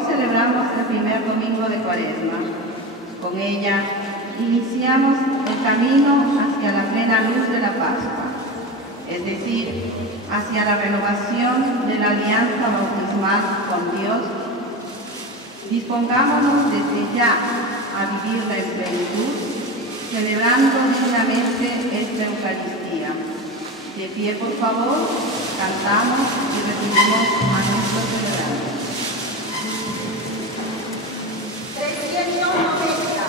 Hoy celebramos el primer domingo de Cuaresma. Con ella iniciamos el camino hacia la plena luz de la Pascua, es decir, hacia la renovación de la alianza bautismal con Dios. Dispongámonos desde ya a vivirla en plenitud, celebrando dignamente esta Eucaristía. De pie, por favor, cantamos y recibimos a nuestros celebrantes. 390.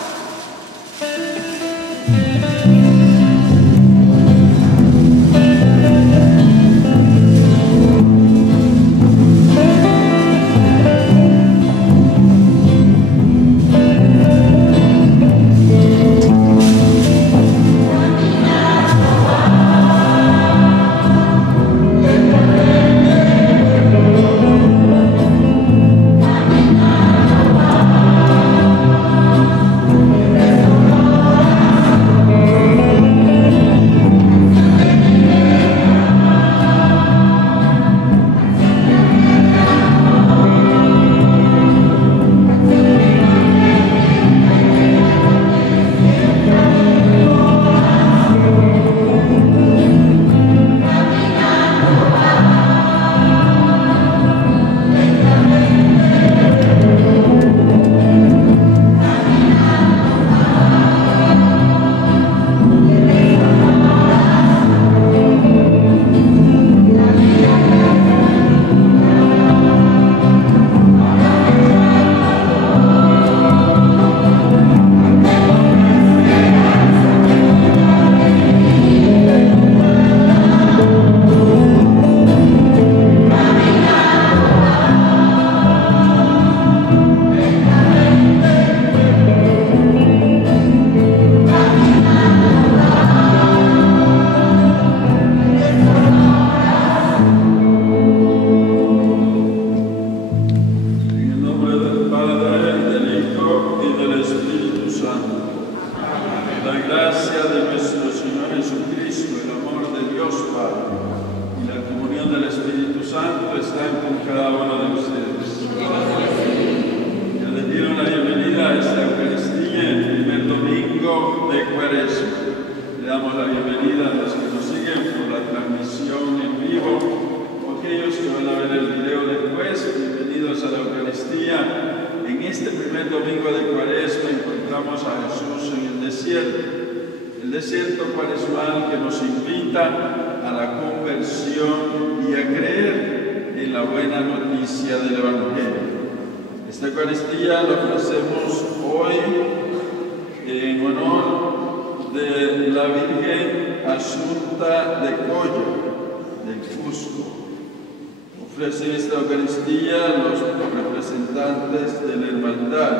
Ofrecen esta Eucaristía los representantes de la hermandad.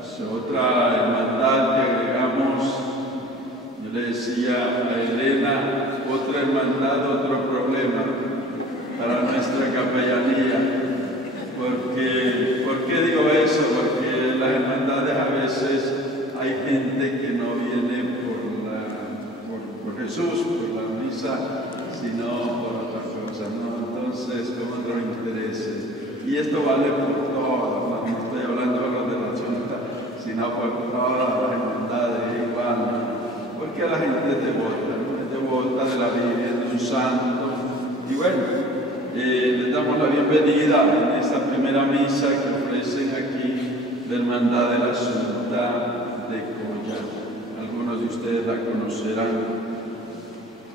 Es otra hermandad que agregamos. Yo le decía a Elena, otra hermandad, otro problema para nuestra capellanía. ¿Por qué digo eso? Porque las hermandades a veces hay gente que no viene por Jesús, por la misa, sino por otras cosas, ¿no? Entonces, con otros intereses. Y esto vale por todas, no estoy hablando ahora de la Junta, sino por todas las hermandades igual, ¿no? Porque la gente es devota de la Virgen, de un santo. Y bueno, les damos la bienvenida en esta primera misa que ofrecen aquí la Hermandad de la Asunta de Coya. Algunos de ustedes la conocerán.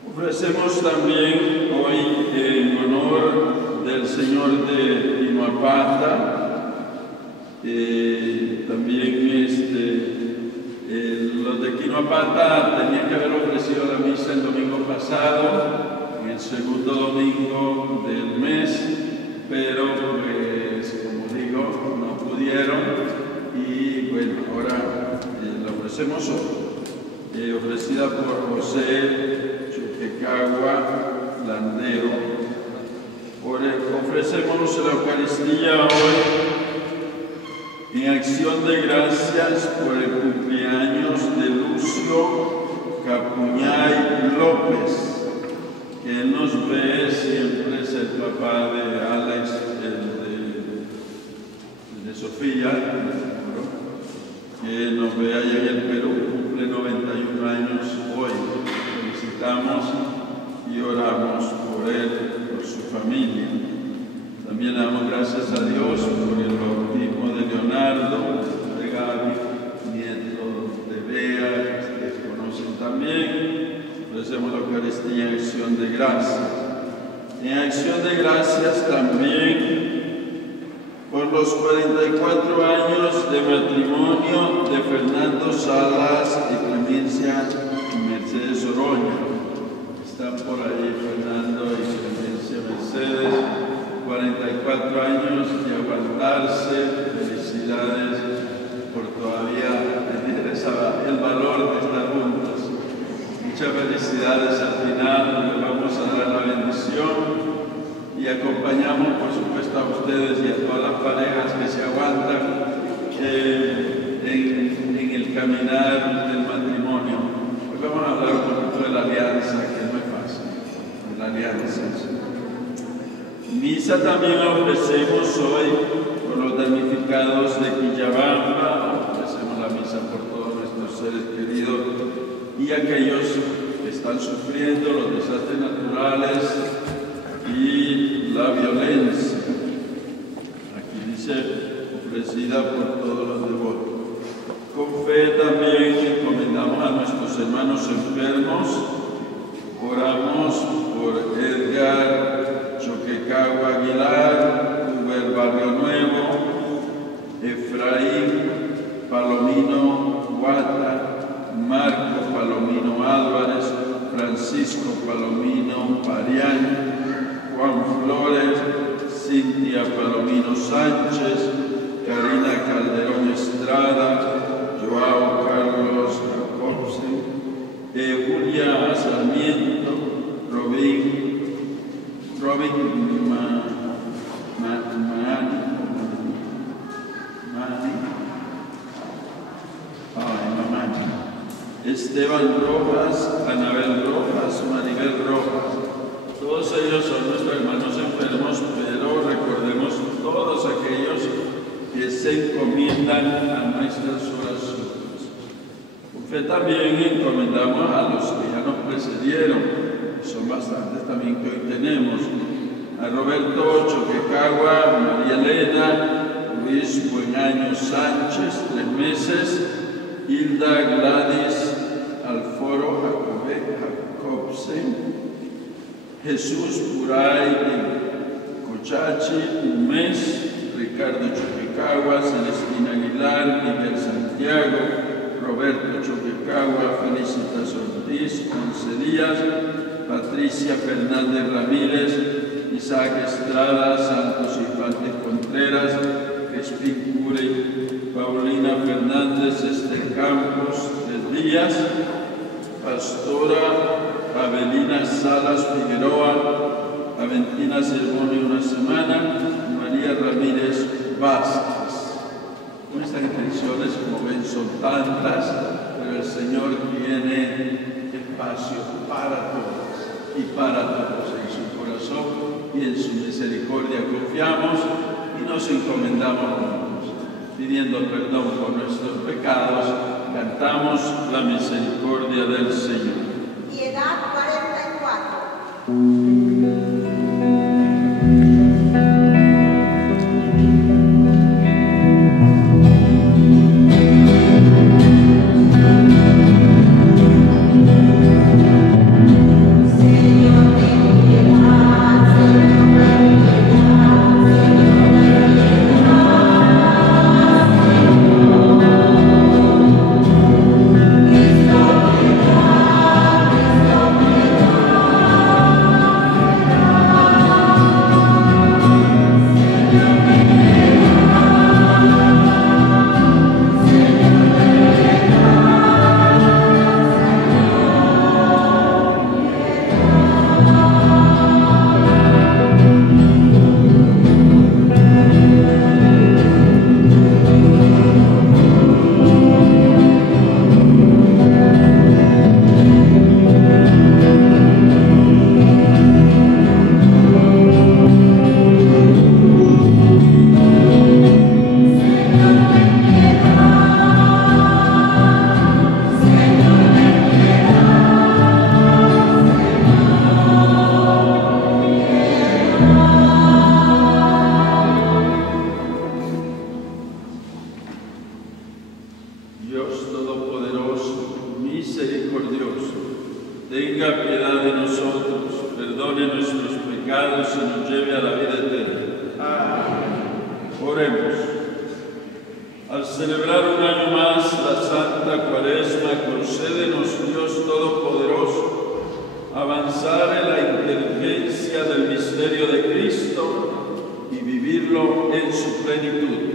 Ofrecemos también hoy en honor del Señor de Quinoapata, también los de Quinoapata tenían que haber ofrecido la misa el domingo pasado, en el segundo domingo del mes, pero pues, como digo, no pudieron y bueno, ahora la ofrecemos hoy, ofrecida por José Chuquecagua Landero. Ofrecemos la Eucaristía hoy en acción de gracias por el cumpleaños de Lucio Capuñay López, que nos ve siempre, es el papá de Alex, el Sofía, que nos ve allá en el Perú, cumple 91 años hoy. Felicitamos y oramos por él, por su familia. También damos gracias a Dios por el bautismo de Leonardo, de Gaby, nieto de Bea, que ustedes conocen también. Ofrecemos la Eucaristía en acción de gracias. En acción de gracias también por los 44 años de matrimonio de Fernando Salas y Clemencia Mercedes Oroño. Están por ahí Fernando y Clemencia Mercedes, 44 años de aguantarse. Felicidades por todavía tener el valor de estar juntos. Muchas felicidades. Al final les vamos a dar la bendición y acompañamos, por supuesto, a ustedes y a todas las parejas que se aguantan en el caminar del matrimonio. Hoy vamos a hablar un poquito de la alianza, que no es fácil, de la alianza. Misa también ofrecemos hoy por los damnificados de Quillabamba. Ofrecemos la misa por todos nuestros seres queridos y aquellos que están sufriendo los desastres naturales y la violencia. Aquí dice, ofrecida por todos los devotos. Con fe también encomendamos a nuestros hermanos enfermos. Oramos por Edgar Choquecagua Aguilar, Uber Barrio Nuevo, Efraín Palomino Guata, Marco Palomino Álvarez, Francisco Palomino Parián, Juan Flores, Cintia Palomino Sánchez, Karina Calderón Estrada, Joao Carlos Jacobsen, Julia Sarmiento, Esteban Rojas, Anabel Rojas, Maribel Rojas. Todos ellos son nuestros hermanos enfermos, pero recordemos todos aquellos que se encomiendan a nuestras oraciones. Con fe también encomendamos a los que ya nos precedieron, son bastantes también que hoy tenemos, a Roberto Choquecagua, María Elena, Luis Buenaño Sánchez, 3 meses, Hilda Gladys Alforo Jacobsen, Jesús Puray Cochachi, 1 mes, Ricardo Choquecagua, Celestina Aguilar, Miguel Santiago, Roberto Choquecagua, Felicitas Ortiz, 11 días, Patricia Fernández Ramírez, Isaac Estrada, Santos Infantes Contreras, Crispín Cure, Paulina Fernández, Esther Campos, 3 días, Pastora Avelina Salas Figueroa, Aventina Cervoni 1 semana, María Ramírez Vázquez. Nuestras intenciones, como ven, son tantas, pero el Señor tiene espacio para todos y para todos en su corazón y en su misericordia confiamos y nos encomendamos pidiendo perdón por nuestros pecados. Cantamos la misericordia del Señor. Piedad 44. Cristo, pecados y nos lleve a la vida eterna. Oremos. Al celebrar un año más la Santa Cuaresma, concédenos, Dios Todopoderoso, avanzar en la inteligencia del misterio de Cristo y vivirlo en su plenitud.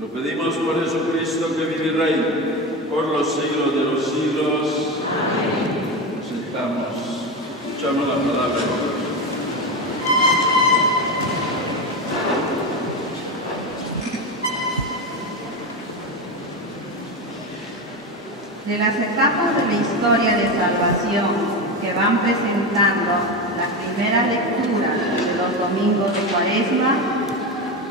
Lo pedimos por Jesucristo, que vive y reina por los siglos de los siglos. Amén. Nos sentamos, escuchamos la palabra de Dios. De las etapas de la historia de salvación que van presentando la primera lectura de los domingos de Cuaresma,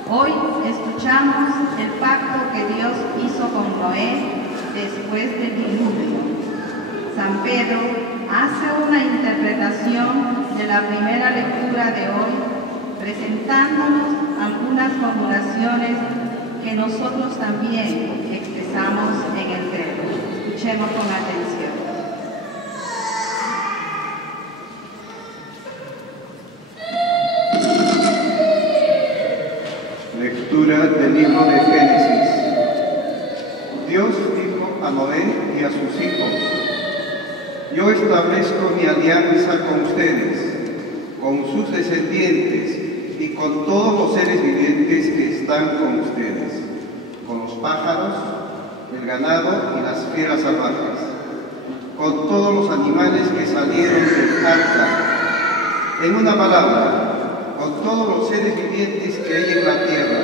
hoy escuchamos el pacto que Dios hizo con Noé después del diluvio. San Pedro hace una interpretación de la primera lectura de hoy, presentándonos algunas formulaciones que nosotros también expresamos en el credo. Escuchemos con atención. Lectura del libro de Génesis. Dios dijo a Noé y a sus hijos: yo establezco mi alianza con ustedes, con sus descendientes y con todos los seres vivientes que están con ustedes, con los pájaros, el ganado y las fieras salvajes, con todos los animales que salieron del arca. En una palabra, con todos los seres vivientes que hay en la tierra.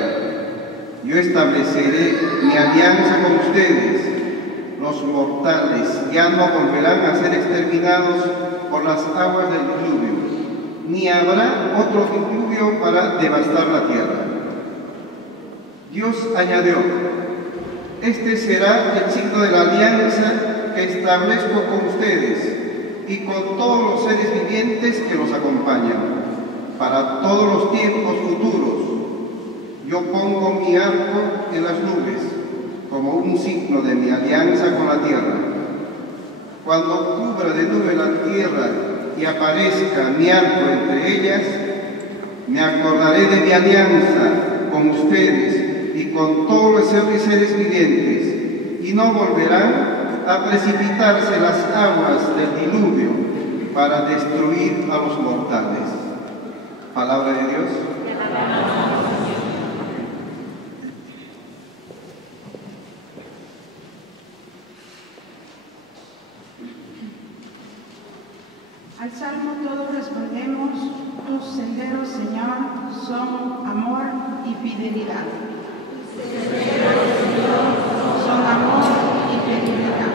Yo estableceré mi alianza con ustedes. Los mortales ya no volverán a ser exterminados por las aguas del diluvio, ni habrá otro diluvio para devastar la tierra. Dios añadió: este será el signo de la alianza que establezco con ustedes y con todos los seres vivientes que los acompañan, para todos los tiempos futuros. Yo pongo mi arco en las nubes, como un signo de mi alianza con la tierra. Cuando cubra de nube la tierra y aparezca mi arco entre ellas, me acordaré de mi alianza con ustedes y con todos los seres vivientes, y no volverán a precipitarse las aguas del diluvio para destruir a los mortales. Palabra de Dios. Al Salmo todos respondemos: tus senderos, Señor, son amor y fidelidad. Tus senderos, Señor, son amor y fidelidad.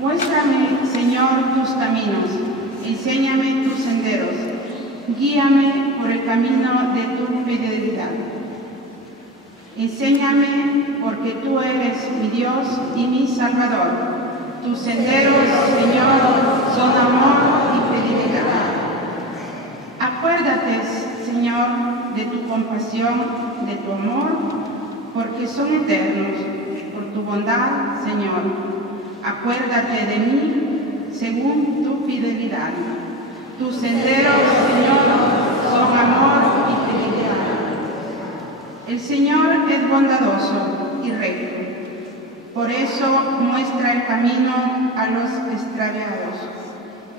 Muéstrame, Señor, tus caminos, enséñame tus senderos, guíame por el camino de tu fidelidad. Enséñame, porque tú eres mi Dios y mi Salvador. Tus senderos, Señor, son amor y fidelidad. Acuérdate, Señor, de tu compasión, de tu amor, porque son eternos. Por tu bondad, Señor, acuérdate de mí según tu fidelidad. Tus senderos, Señor, son amor y fidelidad. El Señor es bondadoso y recto. Por eso muestra el camino a los extraviados.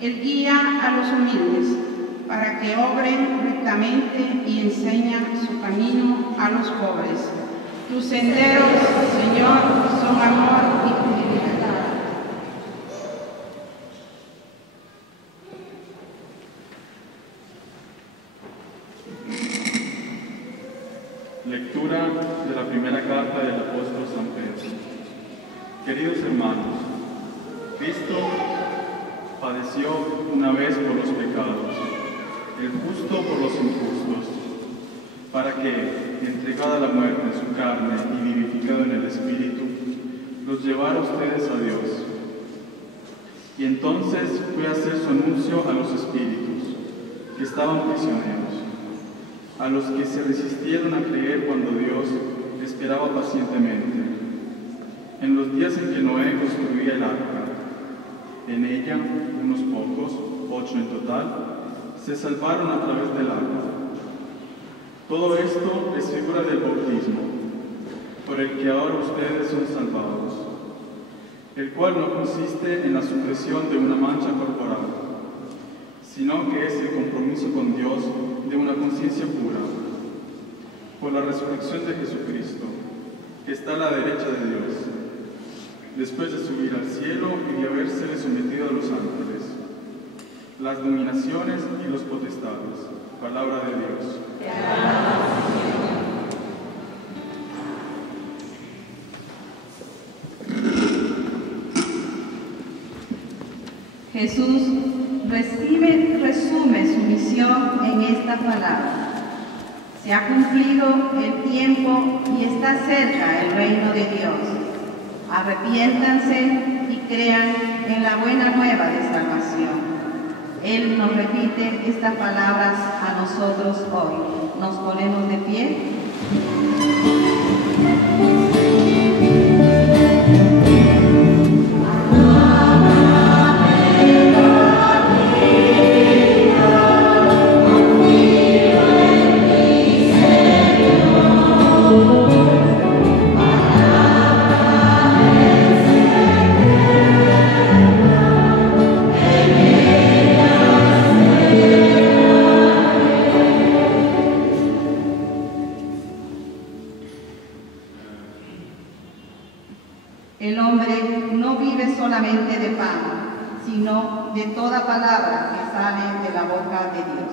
Él guía a los humildes para que obren rectamente y enseña su camino a los pobres. Tus senderos, Señor, son amor y fidelidad. Lectura de la primera carta del apóstol San Pedro. Queridos hermanos, Cristo padeció una vez por los pecados, el justo por los injustos, para que, entregada a la muerte en su carne y vivificado en el Espíritu, los llevara ustedes a Dios. Y entonces fue a hacer su anuncio a los espíritus que estaban prisioneros, a los que se resistieron a creer cuando Dios esperaba pacientemente. En los días en que Noé construía el arca, en ella unos pocos, 8 en total, se salvaron a través del agua. Todo esto es figura del bautismo, por el que ahora ustedes son salvados, el cual no consiste en la supresión de una mancha corporal, sino que es el compromiso con Dios de una conciencia pura, por la resurrección de Jesucristo, que está a la derecha de Dios, después de subir al cielo y de habérsele sometido a los ángeles, las dominaciones y los potestades. Palabra de Dios. Jesús resume su misión en esta palabra. Se ha cumplido el tiempo y está cerca el reino de Dios. Arrepiéntanse y crean en la buena nueva de salvación. Él nos repite estas palabras a nosotros hoy. Nos ponemos de pie. El hombre no vive solamente de pan, sino de toda palabra que sale de la boca de Dios.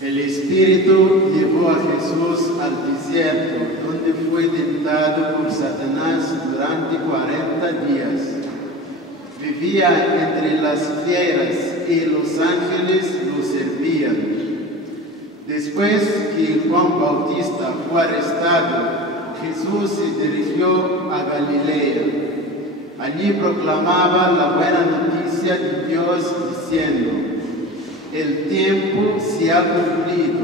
El Espíritu llevó a Jesús al desierto, donde fue tentado por Satanás durante 40 días. Vivía entre las fieras y los ángeles lo servían. Después que Juan Bautista fue arrestado, Jesús se dirigió a Galilea. Allí proclamaba la buena noticia de Dios diciendo: el tiempo se ha cumplido,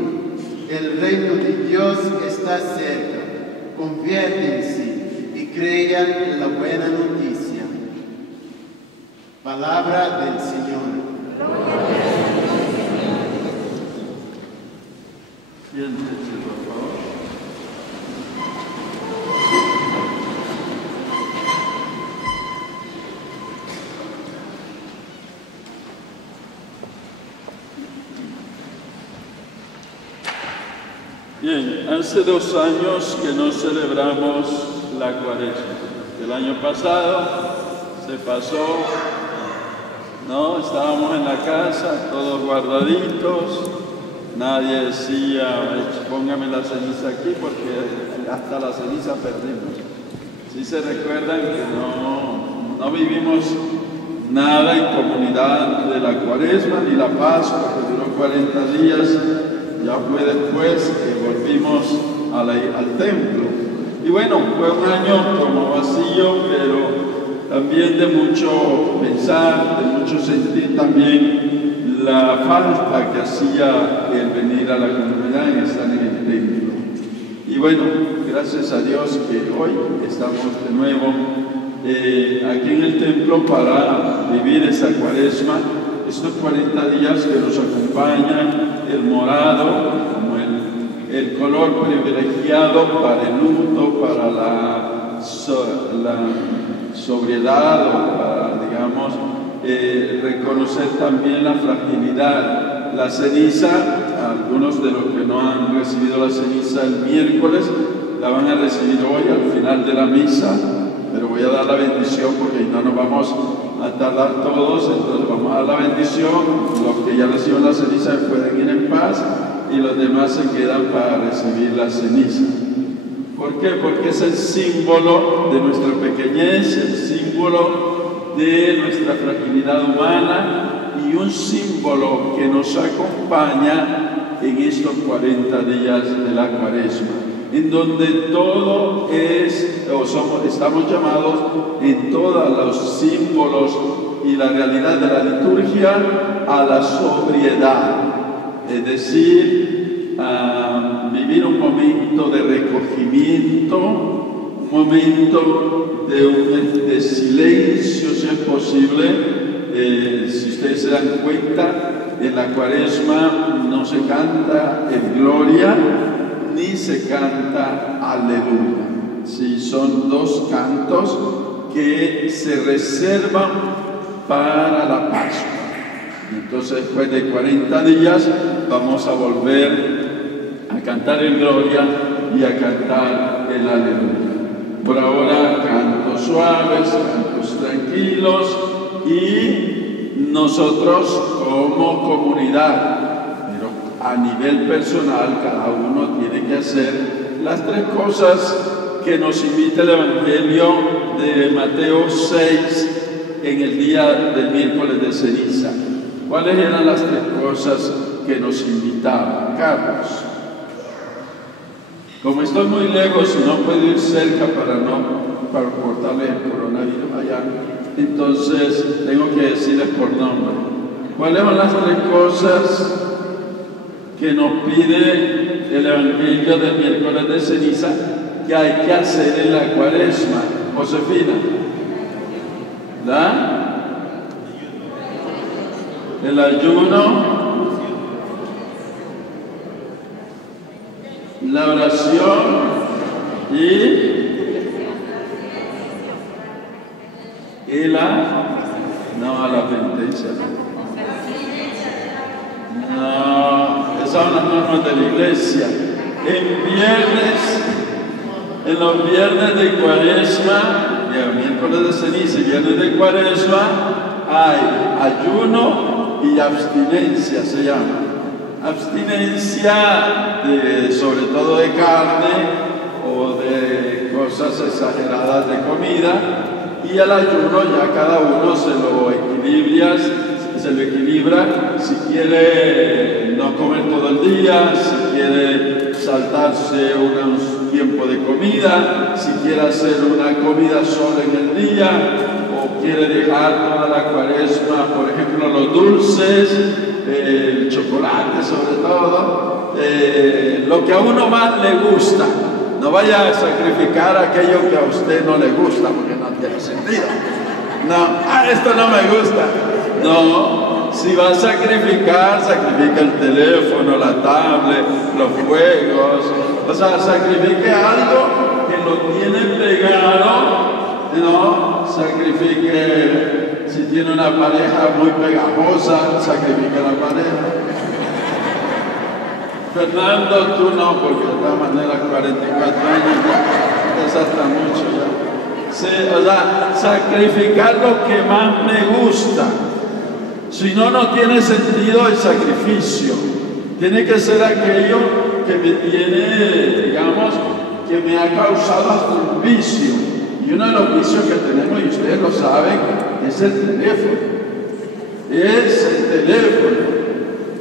el reino de Dios está cerca, conviértense y crean en la buena noticia. Palabra del Señor. Siéntese, por favor. Bien, hace 2 años que no celebramos la Cuaresma. El año pasado se pasó, ¿no? Estábamos en la casa, todos guardaditos, nadie decía, póngame la ceniza aquí porque hasta la ceniza perdimos. Sí se recuerdan que no vivimos nada en comunidad de la Cuaresma ni la Pascua, que duró 40 días. Ya fue después que volvimos al templo. Y bueno, fue un año como vacío, pero también de mucho pensar, de mucho sentir también la falta que hacía el venir a la comunidad y estar en el templo. Y bueno, gracias a Dios que hoy estamos de nuevo aquí en el templo para vivir esa Cuaresma. Estos 40 días que nos acompañan, el morado como el color privilegiado para el luto, para la sobriedad, o para, digamos, reconocer también la fragilidad. La ceniza, algunos de los que no han recibido la ceniza el miércoles, la van a recibir hoy al final de la misa, pero voy a dar la bendición porque no nos vamos a tardar todos, entonces vamos a dar la bendición. Los que ya reciben la ceniza pueden ir en paz y los demás se quedan para recibir la ceniza. ¿Por qué? Porque es el símbolo de nuestra pequeñez, el símbolo de nuestra fragilidad humana y un símbolo que nos acompaña en estos 40 días de la Cuaresma, en donde todo estamos llamados en todos los símbolos y la realidad de la liturgia a la sobriedad, es decir, a vivir un momento de recogimiento, un momento de silencio si es posible. Si ustedes se dan cuenta, en la Cuaresma no se canta en gloria ni se canta aleluya. Sí, son dos cantos que se reservan para la Pascua. Entonces, después de 40 días, vamos a volver a cantar en gloria y a cantar el aleluya. Por ahora, cantos suaves, cantos tranquilos, y nosotros como comunidad, pero a nivel personal, cada uno tiene que hacer las 3 cosas que nos invita el Evangelio de Mateo 6 en el día del miércoles de ceniza. ¿Cuáles eran las 3 cosas que nos invitaban? Carlos. Como estoy muy lejos y no puedo ir cerca para cortarle el coronavirus allá, entonces tengo que decirles por nombre. ¿Cuáles son las 3 cosas que nos pide el Evangelio del miércoles de ceniza que hay que hacer en la Cuaresma? Josefina. El ayuno, la oración y la penitencia. No, esas son las normas de la iglesia. En los viernes de Cuaresma, miércoles de ceniza y viernes de Cuaresma, hay ayuno y abstinencia, se llama. Abstinencia sobre todo de carne o de cosas exageradas de comida, y el ayuno ya cada uno se lo equilibra si quiere no comer todo el día, si quiere saltarse un tiempo de comida, si quiere hacer una comida sola en el día, o quiere dejar toda la Cuaresma, por ejemplo, los dulces, el chocolate sobre todo, lo que a uno más le gusta. No vaya a sacrificar aquello que a usted no le gusta, porque no tiene sentido. No, esto no me gusta. No, si va a sacrifica el teléfono, la tablet, los juegos. O sea, sacrifique algo que lo tiene pegado. No, sacrifique, si tiene una pareja muy pegajosa, sacrifique a la pareja. Fernando, tú no, porque de todas maneras 44 años, ¿no? Es hasta mucho ya. Sí, o sea, sacrificar lo que más me gusta. Si no, no tiene sentido el sacrificio. Tiene que ser aquello que me tiene, digamos, que me ha causado hasta un vicio. Y uno de los vicios que tenemos, y ustedes lo saben, es el teléfono. Es el teléfono.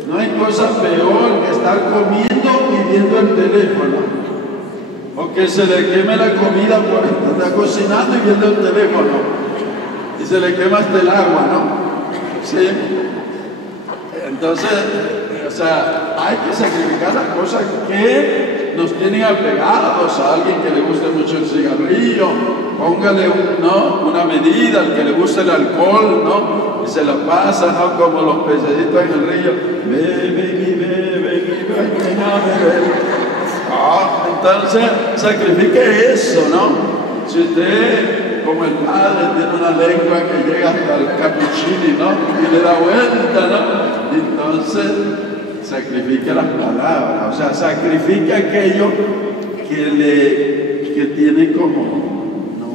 No hay cosa peor que estar comiendo y viendo el teléfono. O que se le queme la comida por estar cocinando y viendo el teléfono. Y se le quema hasta el agua, ¿no? ¿Sí? Entonces, o sea, hay que sacrificar las cosas que nos tienen apegados. A alguien que le guste mucho el cigarrillo, póngale una medida. Al que le guste el alcohol, ¿no? Y se la pasa, ¿no? Como los pececitos en el río. Entonces, sacrifique eso, ¿no? Si usted, como el padre, tiene una lengua que llega hasta el cappuccini, ¿no? Y le da vuelta, ¿no? Entonces, sacrifique las palabras. O sea, sacrifique aquello que tiene como, ¿no?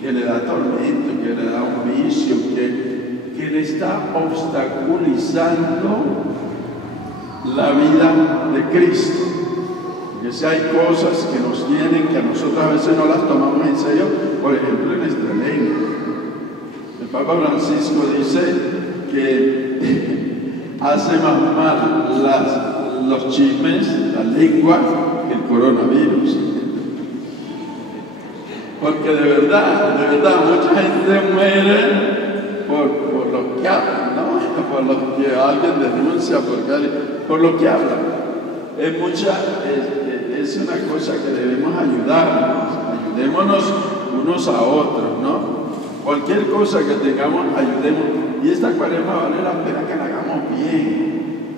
Que le da tormento, que le da un vicio, que le está obstaculizando la vida de Cristo. Que porque si hay cosas que nos tienen, que a nosotros a veces no las tomamos en serio, por ejemplo en nuestra lengua. El Papa Francisco dice que hace más mal los chismes, la lengua, que el coronavirus. Porque de verdad, mucha gente muere por lo que hablan, ¿no? Por lo que alguien denuncia, por lo que hablan. Es una cosa que debemos ayudarnos, ayudémonos unos a otros, ¿no? Cualquier cosa que tengamos, ayudemos. Y esta cuaresma vale la pena que la hagamos bien,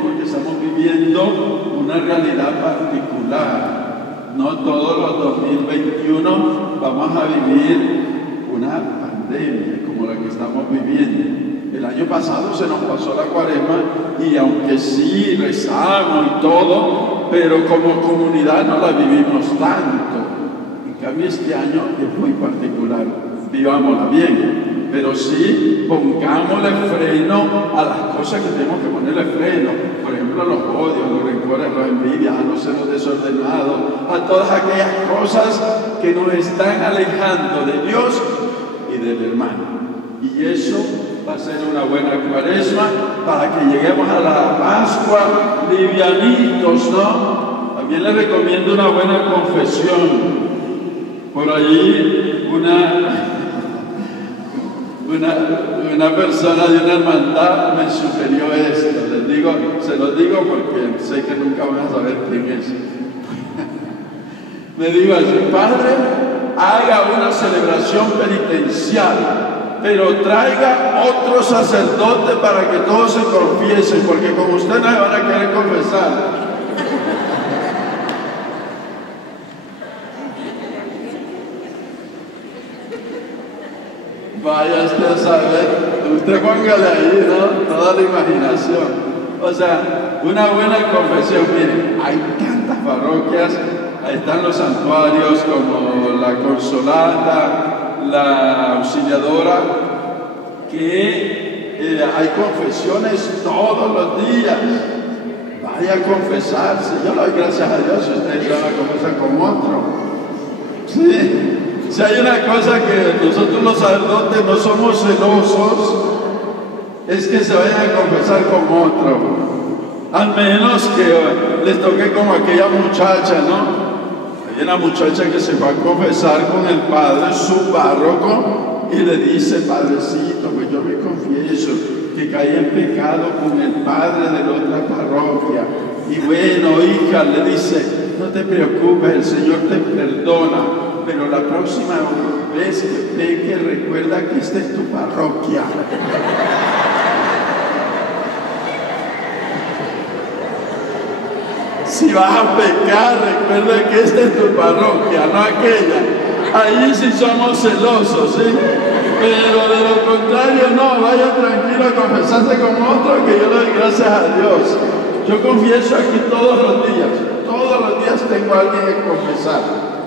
porque estamos viviendo una realidad particular. No todos los 2021 vamos a vivir una pandemia como la que estamos viviendo. El año pasado se nos pasó la cuaresma y aunque sí rezamos y todo, pero como comunidad no la vivimos tanto. En cambio este año es muy particular, vivámosla bien, pero sí pongámosle freno a las cosas que tenemos que ponerle freno. Por ejemplo, los odios, los rencores, las envidias, a los celos desordenados, a todas aquellas cosas que nos están alejando de Dios y del hermano. Y eso va a ser una buena cuaresma para que lleguemos a la Pascua livianitos, ¿no? También les recomiendo una buena confesión. Por allí una persona de una hermandad me sugirió esto. Se los digo porque sé que nunca van a saber quién es. Me dijo así: padre, haga una celebración penitencial, pero traiga otro sacerdote para que todos se confiesen, porque como usted no se van a querer confesar. Vaya usted a saber, usted póngale ahí, ¿no? Toda la imaginación. O sea, una buena confesión. Miren, hay tantas parroquias, ahí están los santuarios como la Consolata, la Auxiliadora, que hay confesiones todos los días. Vaya a confesarse. Yo le doy gracias a Dios si ustedes van a confesar con otro. Sí. Si hay una cosa que nosotros los sacerdotes no somos celosos, es que se vayan a confesar con otro. Al menos que les toque como aquella muchacha, ¿no? Hay una muchacha que se va a confesar con el padre, su párroco, y le dice: padrecito, pues yo me confieso que caí en pecado con el padre de la otra parroquia. Y bueno, hija, le dice: no te preocupes, el Señor te perdona, pero la próxima vez que peque, recuerda que esta es tu parroquia. Si vas a pecar, recuerda que esta es tu parroquia, no aquella. Ahí sí somos celosos, ¿sí? Pero de lo contrario, no, vaya tranquilo a confesarse con otro, que yo le doy gracias a Dios. Yo confieso aquí todos los días tengo a alguien que confesar.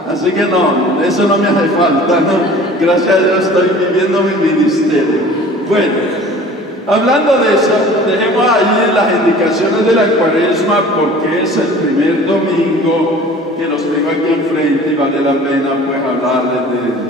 Así que no, eso no me hace falta, ¿no? Gracias a Dios estoy viviendo mi ministerio. Bueno, hablando de eso, dejemos allí las indicaciones de la cuaresma, porque es el primer domingo que los tengo aquí enfrente y vale la pena pues hablarles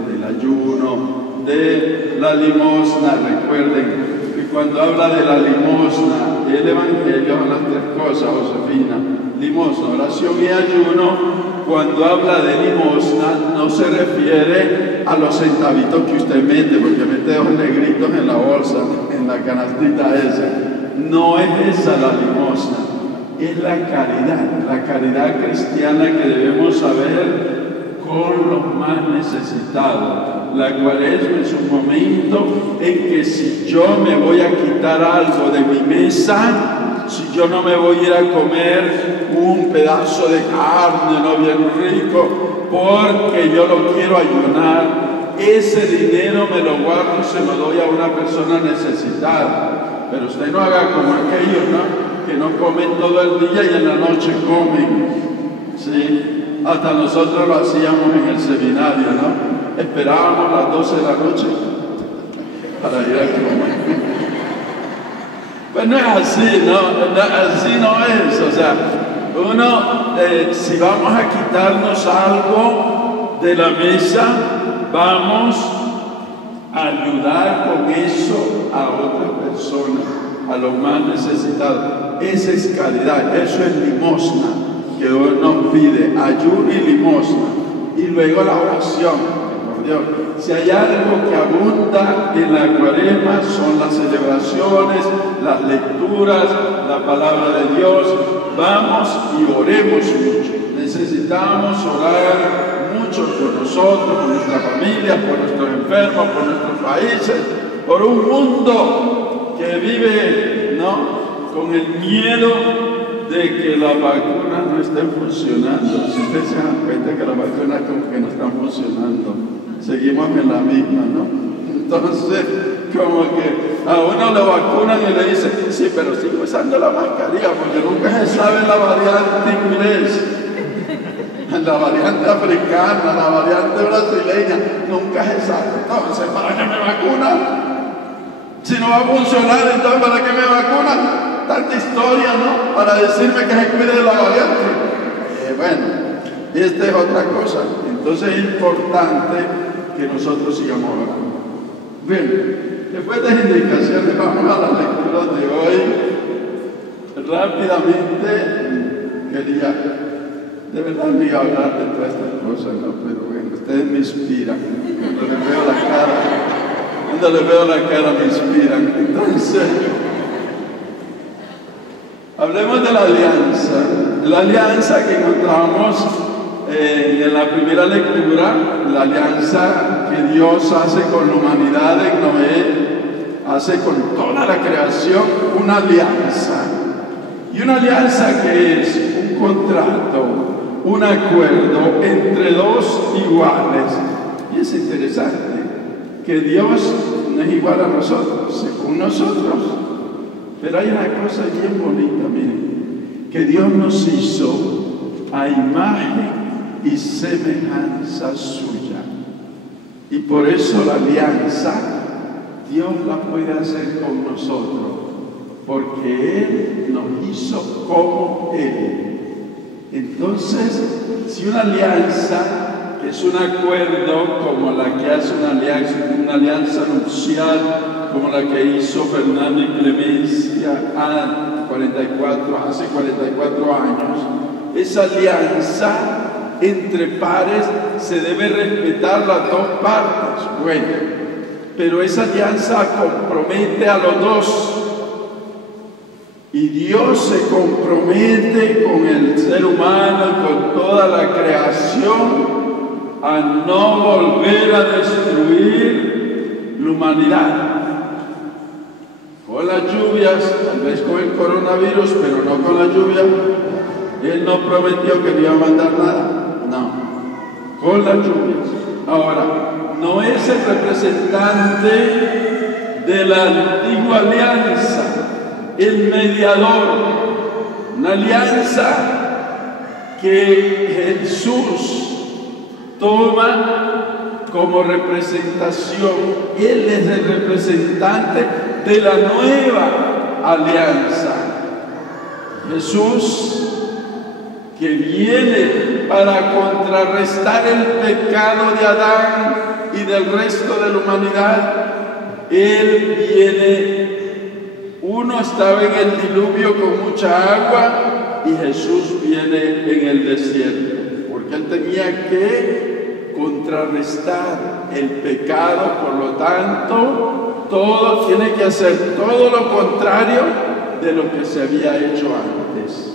del ayuno, de la limosna. Recuerden que cuando habla de la limosna, el Evangelio son las tres cosas, Josefina: limosna, oración y ayuno. Cuando habla de limosna, no se refiere a los centavitos que usted mete, porque mete 2 negritos en la bolsa, en la canastita esa. No es esa la limosna, es la caridad cristiana que debemos saber con los más necesitados. La cuaresma es un momento en que si yo me voy a quitar algo de mi mesa, si yo no me voy a ir a comer un pedazo de carne, no bien rico, porque yo lo quiero ayunar, ese dinero me lo guardo y se lo doy a una persona necesitada. Pero usted no haga como aquellos, ¿no?, que no comen todo el día y en la noche comen. ¿Sí? Hasta nosotros lo hacíamos en el seminario, ¿no? Esperábamos las 12 de la noche para ir a comer. Pues no es así, ¿no? Así no es. O sea, Si vamos a quitarnos algo de la mesa, vamos a ayudar con eso a otras personas, a los más necesitados. Esa es caridad, eso es limosna que Dios nos pide, ayuno y limosna. Y luego la oración. Dios. Si hay algo que abunda en la Cuaresma son las celebraciones, las lecturas, la palabra de Dios. Vamos y oremos mucho. Necesitamos orar mucho por nosotros, por nuestra familia, por nuestros enfermos, por nuestros países, por un mundo que vive, con el miedo de que las vacunas no estén funcionando. Si ustedes se dan cuenta que las vacunas como que no están funcionando, seguimos en la misma, Entonces, como que a uno lo vacunan y le dicen, sí, pero sigo usando la mascarilla porque nunca se sabe la variante inglés, la variante africana, la variante brasileña, nunca se sabe. Entonces, ¿para qué me vacunan? Si no va a funcionar, entonces ¿para qué me vacunan? Tanta historia, para decirme que se cuide de la variante. Bueno, esta es otra cosa. Entonces es importante que nosotros sigamos orando. Bien, después de las indicaciones, vamos a las lecturas de hoy. Rápidamente, de verdad no iba a hablar de todas estas cosas, pero bueno, ustedes me inspiran. Cuando les veo la cara me inspiran. Entonces, hablemos de la alianza que encontramos en la primera lectura, la alianza que Dios hace con la humanidad en Noé, hace con toda la creación una alianza. Y una alianza que es un contrato, un acuerdo entre dos iguales. Y es interesante que Dios no es igual a nosotros, según nosotros. Pero hay una cosa bien bonita, miren, que Dios nos hizo a imagen y semejanza suya. Y por eso la alianza, Dios la puede hacer con nosotros, porque Él nos hizo como Él. Entonces, si una alianza, que es un acuerdo como la que hace una alianza nupcial, como la que hizo Fernando y Clemencia hace 44 años, esa alianza entre pares se debe respetar las dos partes. Bueno, pero esa alianza compromete a los dos. Y Dios se compromete con el ser humano y con toda la creación a no volver a destruir la humanidad. Con las lluvias, tal vez con el coronavirus, pero no con la lluvia. Él no prometió que no iba a mandar nada. No, con las lluvias. Ahora, no es el representante de la antigua alianza, el mediador, una alianza que Jesús toma como representación. Él es el representante de la nueva alianza. Jesús, que viene para contrarrestar el pecado de Adán y del resto de la humanidad, Él viene. Uno estaba en el diluvio con mucha agua y Jesús viene en el desierto, porque Él tenía que contrarrestar el pecado. Por lo tanto, todo tiene que hacer todo lo contrario de lo que se había hecho antes.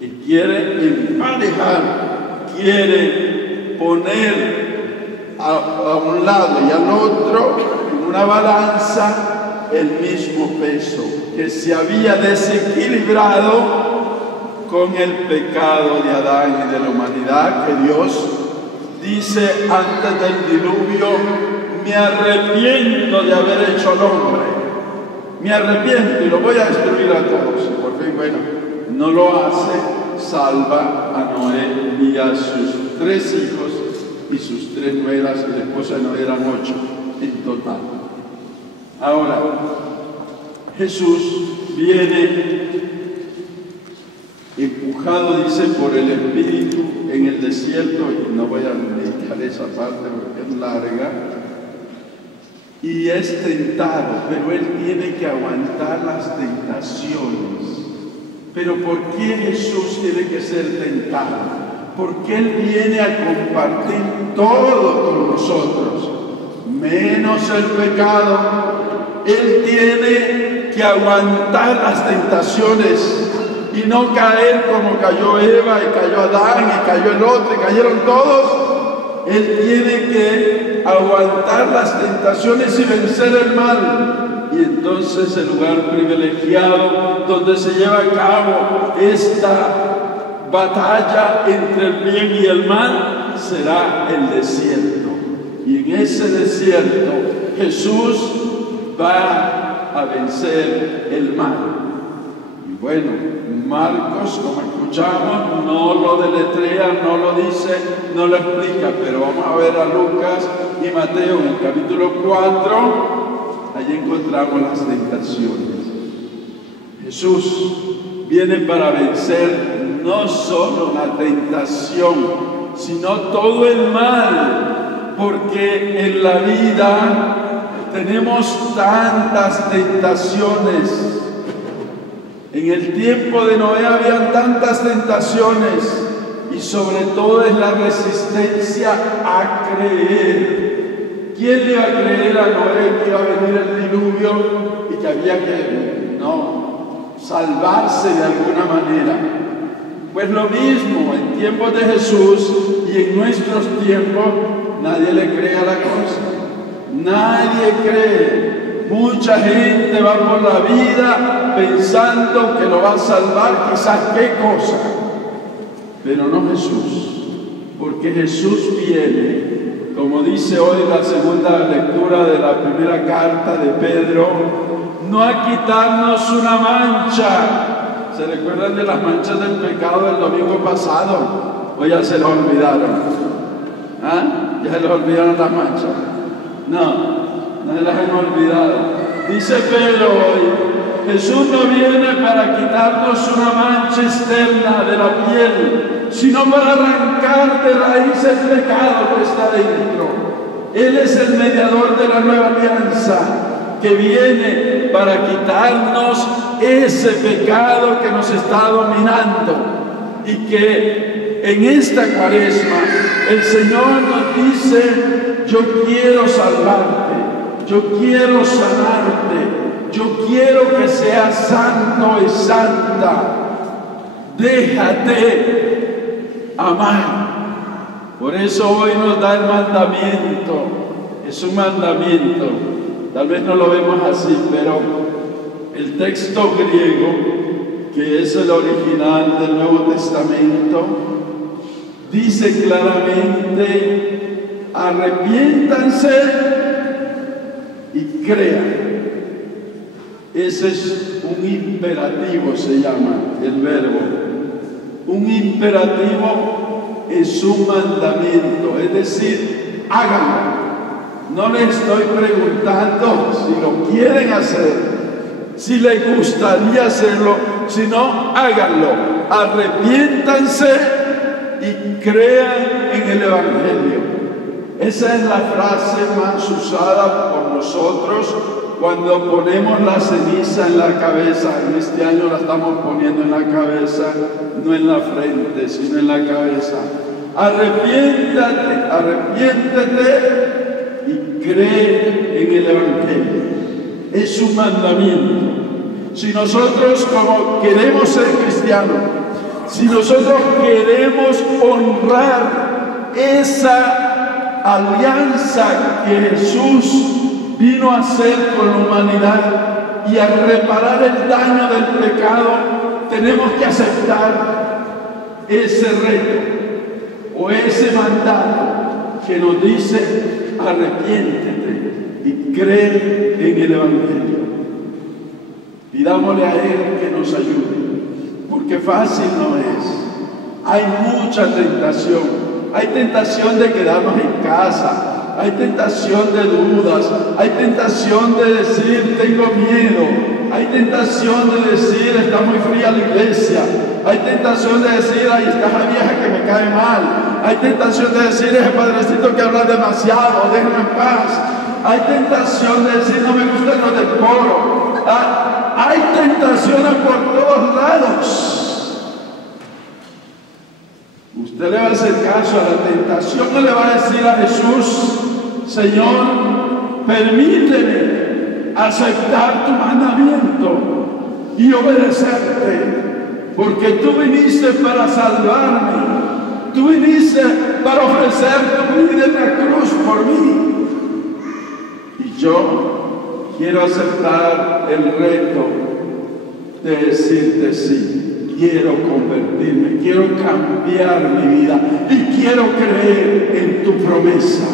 Y quiere emparejar, quiere poner a un lado y al otro en una balanza el mismo peso que se había desequilibrado con el pecado de Adán y de la humanidad, que Dios dice antes del diluvio: me arrepiento de haber hecho al hombre, me arrepiento y lo voy a destruir a todos. Y por fin, bueno, no lo hace, salva a Noé y a sus 3 hijos y sus 3 nueras, y la esposa de Noé eran 8 en total. Ahora, Jesús viene empujando empujado, dice, por el Espíritu en el desierto, y no voy a dedicar esa parte porque es larga, y es tentado, pero él tiene que aguantar las tentaciones. Pero ¿por qué Jesús tiene que ser tentado? Porque Él viene a compartir todo con nosotros, menos el pecado. Él tiene que aguantar las tentaciones y no caer como cayó Eva y cayó Adán y cayó el otro y cayeron todos. Él tiene que aguantar las tentaciones y vencer el mal. Y entonces el lugar privilegiado donde se lleva a cabo esta batalla entre el bien y el mal será el desierto. Y en ese desierto Jesús va a vencer el mal. Y bueno, Marcos, como escuchamos, no lo deletrea, no lo dice, no lo explica, pero vamos a ver a Lucas y Mateo en el capítulo 4. Allí encontramos las tentaciones. Jesús viene para vencer no solo la tentación, sino todo el mal, porque en la vida tenemos tantas tentaciones. En el tiempo de Noé habían tantas tentaciones, y sobre todo es la resistencia a creer. ¿Quién iba a creer a Noé que iba a venir el diluvio y que había que salvarse de alguna manera? Pues lo mismo en tiempos de Jesús y en nuestros tiempos, nadie le cree a la cosa. Nadie cree. Mucha gente va por la vida pensando que lo va a salvar, quizás qué cosa, pero no Jesús, porque Jesús viene. Como dice hoy la segunda lectura de la primera carta de Pedro, no a quitarnos una mancha. ¿Se recuerdan de las manchas del pecado del domingo pasado? ¿O ya se las olvidaron? ¿Ah? ¿Ya se les olvidaron las manchas? No se las han olvidado. Dice Pedro hoy, Jesús no viene para quitarnos una mancha externa de la piel, sino para arrancar de raíz el pecado que está dentro. Él es el mediador de la nueva alianza, que viene para quitarnos ese pecado que nos está dominando, y que en esta Cuaresma el Señor nos dice: yo quiero salvarte, yo quiero sanarte, yo quiero que seas santo y santa. Déjate amar. Por eso hoy nos da el mandamiento. Es un mandamiento. Tal vez no lo vemos así, pero el texto griego, que es el original del Nuevo Testamento, dice claramente: arrepiéntanse y crean. Ese es un imperativo, se llama el verbo. Un imperativo es un mandamiento, es decir, háganlo. No les estoy preguntando si lo quieren hacer, si les gustaría hacerlo, sino háganlo. Arrepiéntanse y crean en el Evangelio. Esa es la frase más usada por nosotros cuando ponemos la ceniza en la cabeza. En este año la estamos poniendo en la cabeza, no en la frente, sino en la cabeza. Arrepiéntate, arrepiéntete y cree en el Evangelio. Es un mandamiento. Si nosotros, como queremos ser cristianos, si nosotros queremos honrar esa alianza que Jesús vino a hacer con la humanidad y a reparar el daño del pecado, tenemos que aceptar ese reto o ese mandato que nos dice: arrepiéntete y cree en el Evangelio. Pidámosle a Él que nos ayude, porque fácil no es. Hay mucha tentación. Hay tentación de quedarnos en casa, hay tentación de dudas, hay tentación de decir tengo miedo, hay tentación de decir está muy fría la iglesia, hay tentación de decir ahí está la vieja que me cae mal, hay tentación de decir ese padrecito que habla demasiado, déjame en paz, hay tentación de decir no me gustan los del coro, hay tentaciones por todos lados. Usted le va a hacer caso a la tentación, no le va a decir a Jesús, Señor, permíteme aceptar tu mandamiento y obedecerte, porque tú viniste para salvarme, tú viniste para ofrecer tu vida en la cruz por mí. Y yo quiero aceptar el reto de decirte sí. Quiero convertirme, quiero cambiar mi vida y quiero creer en tu promesa.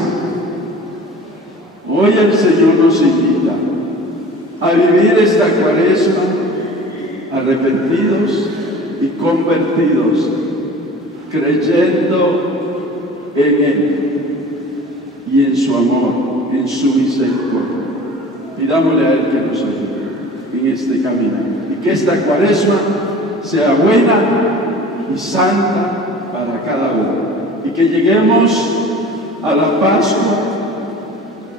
Hoy el Señor nos invita a vivir esta cuaresma arrepentidos y convertidos, creyendo en Él y en su amor, en su misericordia. Pidámosle a Él que nos ayude en este camino y que esta cuaresma sea buena y santa para cada uno, y que lleguemos a la Pascua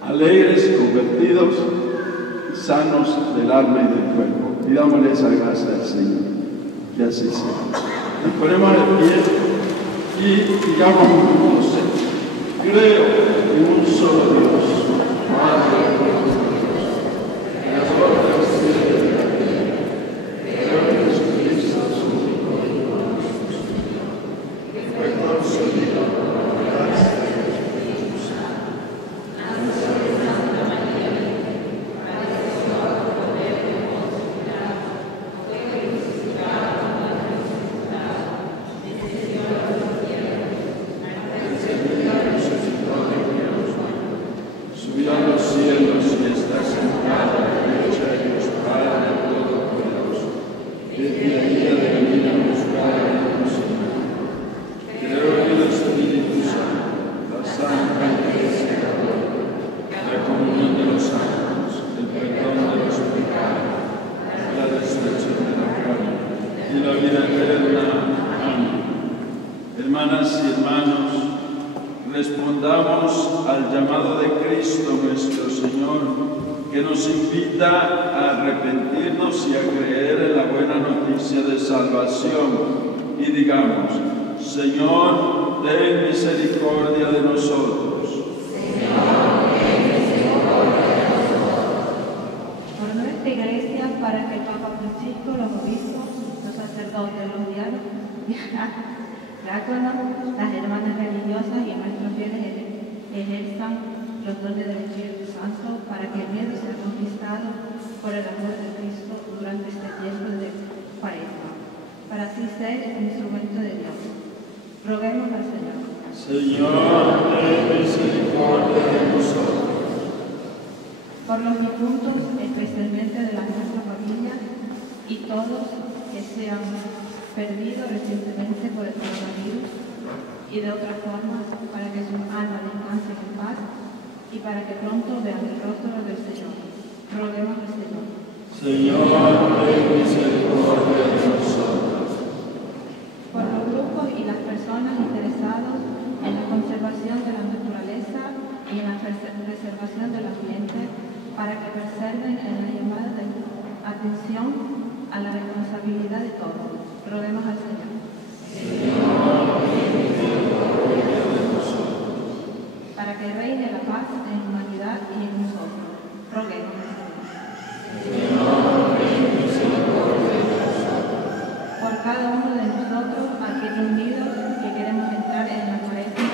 alegres, convertidos, sanos del alma y del cuerpo. Pidámosle esa gracia al Señor, que así sea. Nos ponemos de pie y digamos juntos: creo en un solo Dios, Padre, Hermanas y hermanos, respondamos al llamado de Cristo nuestro Señor, que nos invita a arrepentirnos y a creer en la buena noticia de salvación, y digamos: Señor, ten misericordia de nosotros. Señor, ten misericordia de nosotros. Por nuestra iglesia, para que el Papa Francisco, los obispos, los sacerdotes, los diáconos, las hermanas religiosas y nuestros fieles ejerzan los dones del Espíritu Santo, para que el miedo sea conquistado por el amor de Cristo durante este tiempo de Cuaresma, para así ser un instrumento de Dios. Roguemos al Señor. Señor, ten misericordia de nosotros. Por los difuntos, especialmente de las nuestras familias, y todos que sean perdido recientemente por el coronavirus y de otra forma, para que sus almas descansen en paz y para que pronto vean el rostro del Señor. Roguemos al Señor. Señor, ten misericordia de nosotros. Por los grupos y las personas interesados en la conservación de la naturaleza y en la preservación del ambiente, para que preserven en la llamada de atención a la responsabilidad de todos. Roguemos al Señor. Señor, ten misericordia de nosotros. Para que reine la paz en la humanidad y en nosotros. Roguemos al Señor. Señor, ten misericordia de nosotros. Por cada uno de nosotros, aquí reunidos, que queremos entrar en la Cuaresma,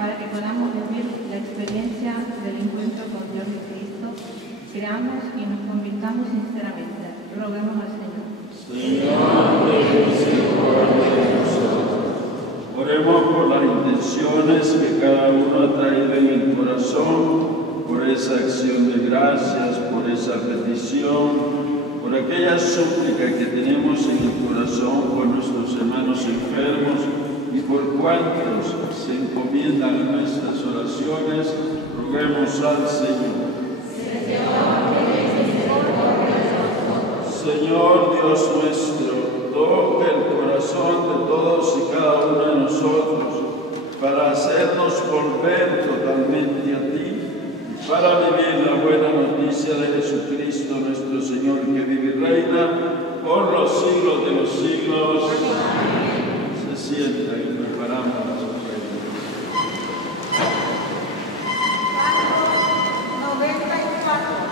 para que podamos vivir la experiencia del encuentro con Dios y Cristo, creamos y nos convirtamos sinceramente. Roguemos al Señor. Señor, ten misericordia de nosotros. Oremos por las intenciones que cada uno ha traído en el corazón, por esa acción de gracias, por esa petición, por aquella súplica que tenemos en el corazón por nuestros hermanos enfermos y por cuantos se encomiendan a nuestras oraciones. Roguemos al Señor. Señor Dios nuestro, toca el corazón de todos y cada uno de nosotros para hacernos volver totalmente a ti y para vivir la buena noticia de Jesucristo nuestro Señor, que vive y reina por los siglos de los siglos. Se sienta y preparamos las ofrendas. Salmo 94.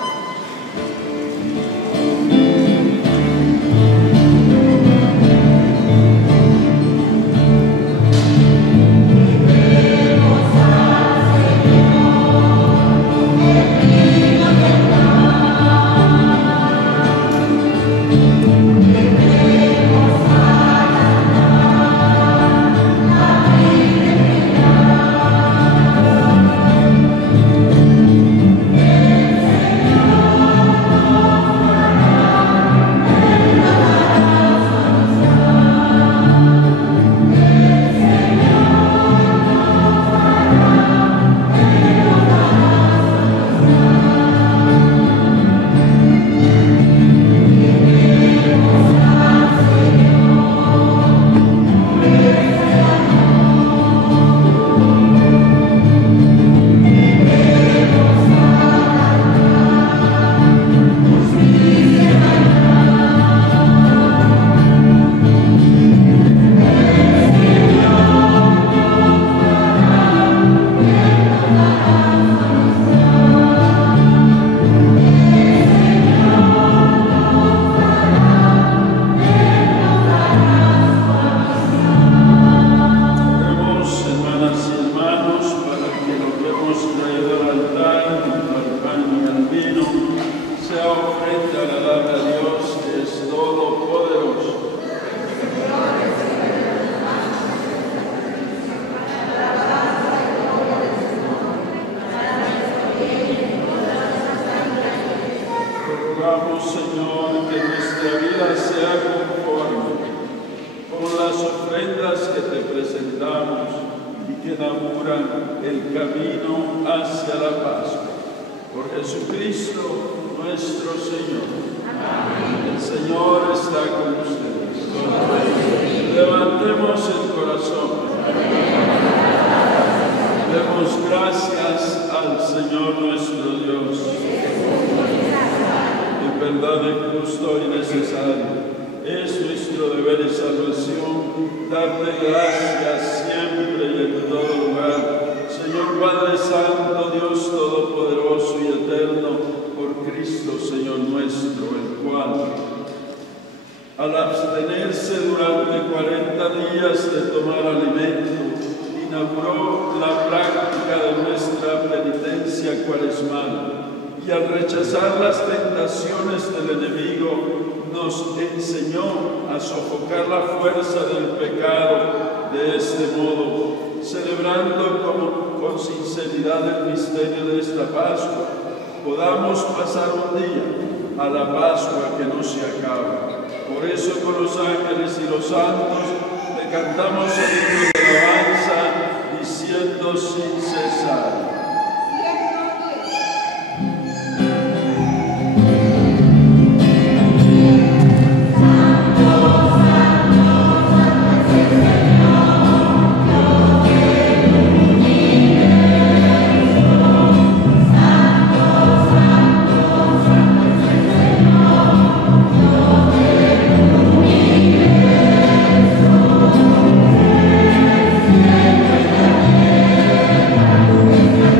Señor, que nuestra vida sea conforme con las ofrendas que te presentamos y que inauguran el camino hacia la Pascua. Por Jesucristo nuestro Señor. Amén. El Señor está con ustedes. Levantemos el corazón. Demos gracias al Señor nuestro Dios. En verdad es justo y necesario. Es nuestro deber y salvación darte gracias siempre y en todo lugar. Señor Padre Santo, Dios Todopoderoso y Eterno, por Cristo, Señor nuestro, el cual, al abstenerse durante 40 días de tomar alimento, inauguró la práctica de nuestra penitencia cuaresmal. Y al rechazar las tentaciones del enemigo, nos enseñó a sofocar la fuerza del pecado. De este modo, celebrando con sinceridad el misterio de esta Pascua, podamos pasar un día a la Pascua que no se acaba. Por eso, con los ángeles y los santos, le cantamos el himno de alabanza, diciendo sin cesar: Amén.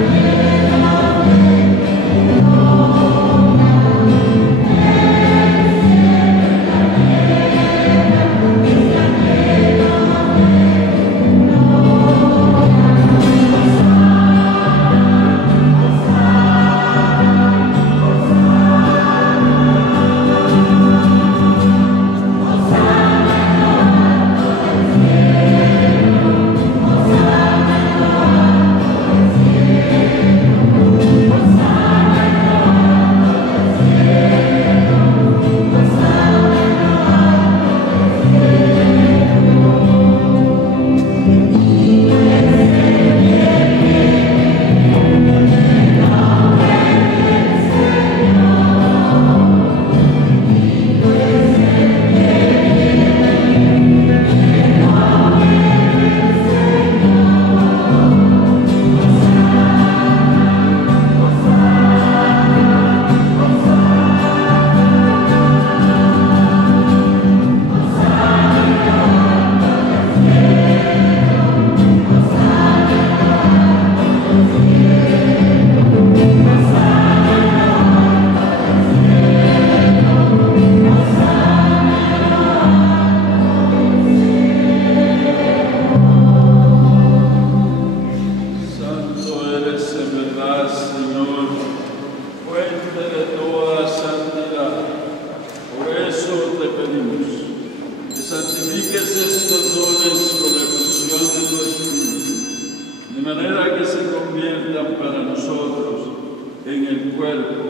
cuerpo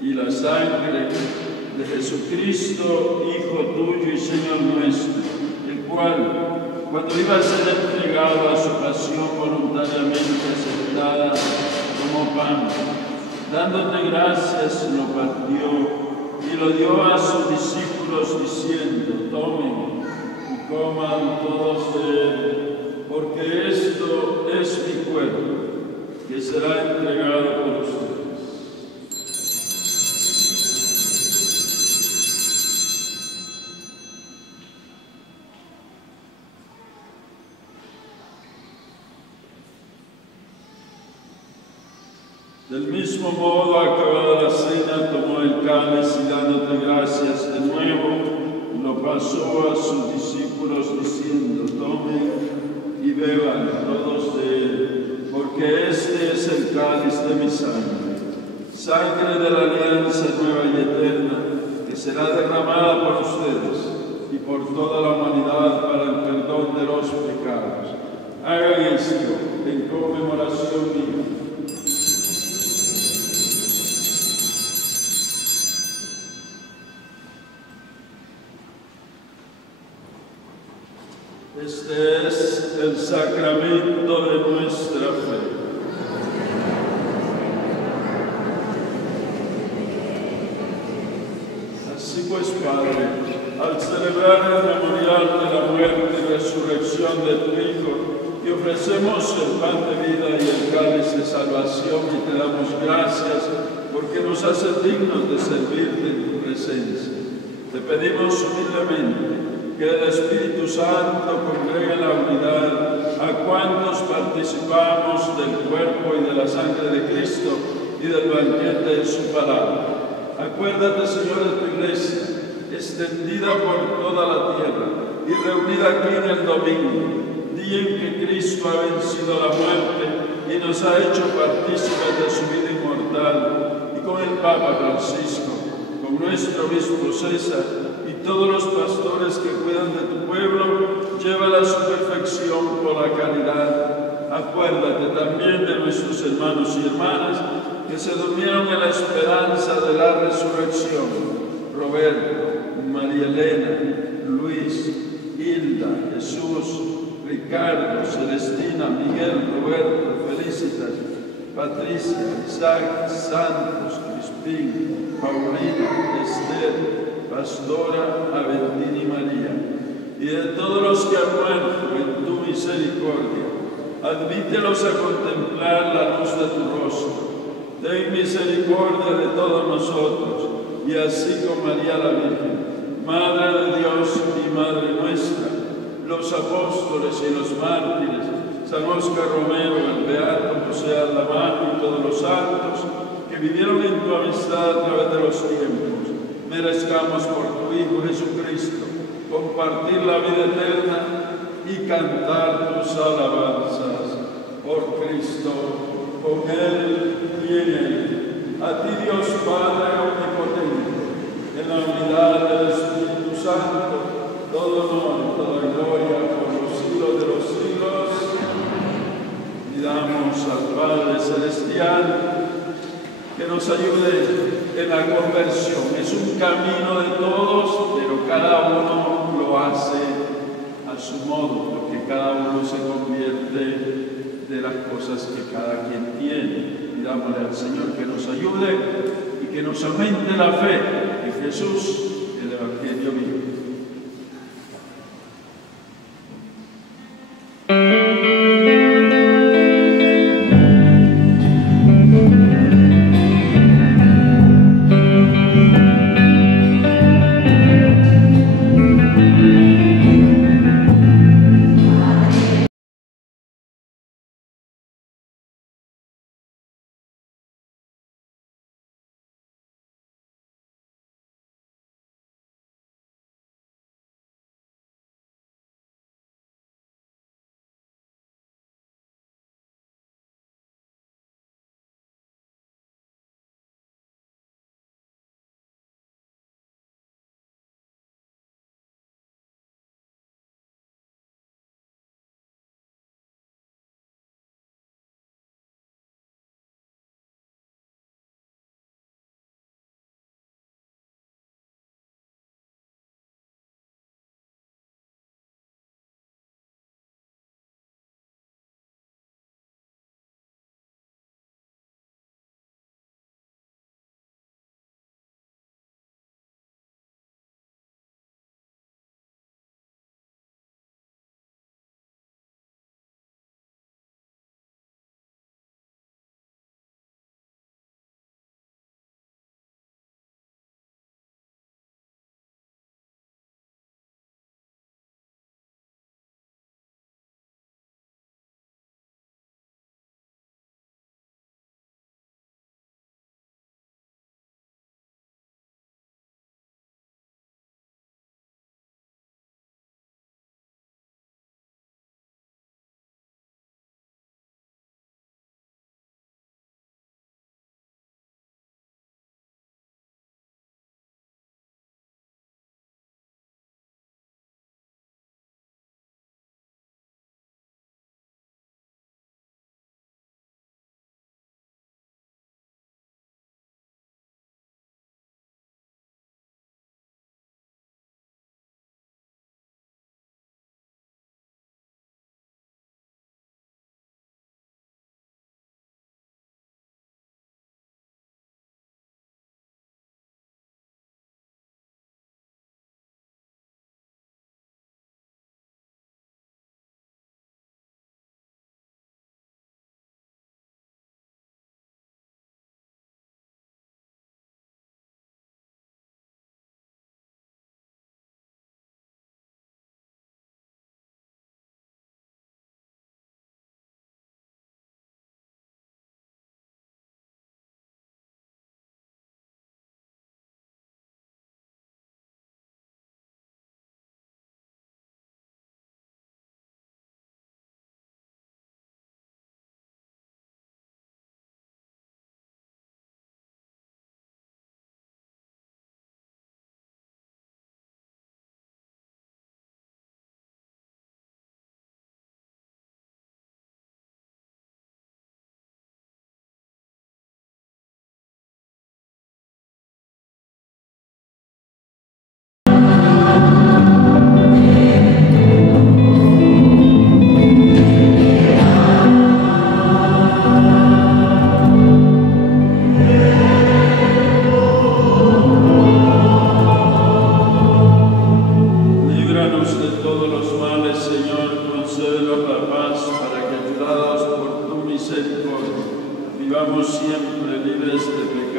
y la sangre de Jesucristo, Hijo tuyo y Señor nuestro, el cual, cuando iba a ser entregado a su pasión voluntariamente aceptada como pan, dándote gracias, lo partió y lo dio a sus discípulos diciendo: tomen y coman todos de él, porque esto es mi cuerpo, que será entregado por ustedes. Del mismo modo, acabada la cena, tomó el cáliz y dándote gracias de nuevo, lo pasó a sus discípulos diciendo: tomen y beban todos de él, porque este es el cáliz de mi sangre, sangre de la alianza nueva y eterna, que será derramada por ustedes y por toda la humanidad para el perdón de los pecados. Hagan esto en conmemoración mía. Este es el sacramento de nuestra fe. Así pues, Padre, al celebrar el memorial de la muerte y resurrección de tu Hijo, te ofrecemos el pan de vida y el cáliz de salvación y te damos gracias porque nos haces dignos de servirte en tu presencia. Te pedimos humildemente que el Espíritu Santo congregue en la unidad a cuantos participamos del cuerpo y de la sangre de Cristo y del banquete de su palabra. Acuérdate, Señor, de tu iglesia, extendida por toda la tierra y reunida aquí en el domingo, día en que Cristo ha vencido la muerte y nos ha hecho partícipes de su vida inmortal, y con el Papa Francisco, con nuestro obispo César, y todos los pastores que cuidan de tu pueblo, llévala a su perfección por la caridad. Acuérdate también de nuestros hermanos y hermanas que se durmieron en la esperanza de la resurrección: Roberto, María Elena, Luis, Hilda, Jesús, Ricardo, Celestina, Miguel, Roberto, Felicitas, Patricia, Isaac, Santos, Crispín, Paulina, Esther, Pastora, Aventín y María, y de todos los que han muerto en tu misericordia, admítelos a contemplar la luz de tu rostro. Ten misericordia de todos nosotros, y así con María la Virgen, Madre de Dios y Madre nuestra, los apóstoles y los mártires, San Óscar Romero, el beato José Aldamano y todos los santos que vivieron en tu amistad a través de los tiempos, merezcamos por tu Hijo Jesucristo compartir la vida eterna y cantar tus alabanzas. Por Cristo, con Él y en Él. A ti, Dios Padre omnipotente, en la unidad del Espíritu Santo, todo honor y toda gloria por los siglos de los siglos. Pidamos al Padre Celestial que nos ayude en la conversión. Es un camino de todos, pero cada uno lo hace a su modo, porque cada uno se convierte de las cosas que cada quien tiene. Pidámosle al Señor que nos ayude y que nos aumente la fe en Jesús, el Evangelio vivo.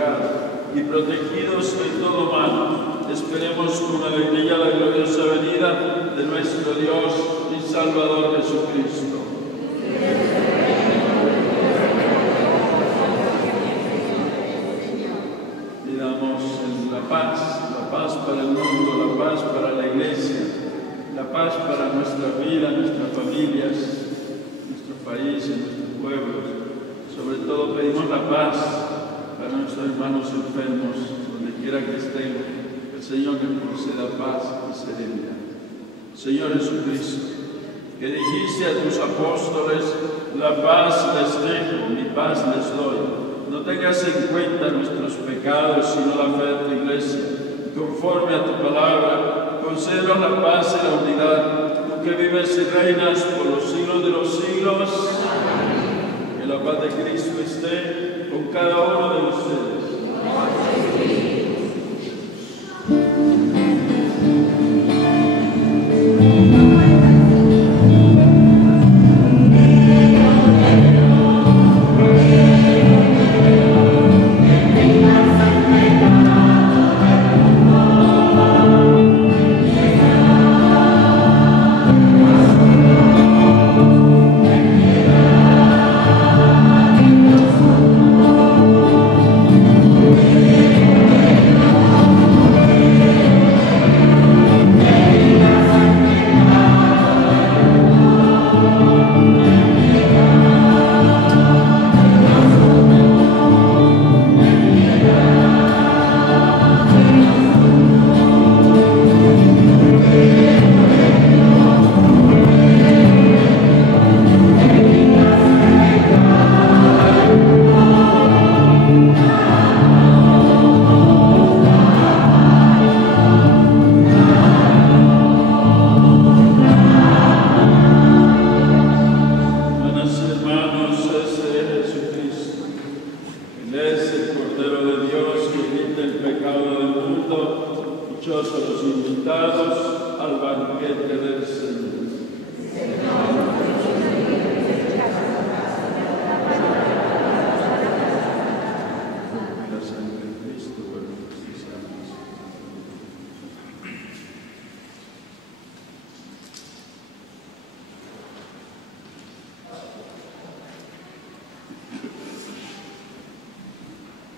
pecado y protegidos de todo mal, esperemos con alegría la gloriosa venida de nuestro Dios y Salvador Jesucristo. Pidamos la paz para el mundo, la paz para la Iglesia, la paz para nuestra vida, nuestras familias, nuestro país y nuestros pueblos. Sobre todo pedimos la paz para nuestros hermanos enfermos, donde quiera que estén. El Señor les conceda paz y serenidad. Señor Jesucristo, que dijiste a tus apóstoles, la paz les dejo, mi paz les doy. No tengas en cuenta nuestros pecados, sino la fe de tu Iglesia. Conforme a tu palabra, concédenos la paz y la unidad, tú que vives y reinas por los siglos de los siglos. Amén. Que la paz de Cristo esté con cada uno de ustedes.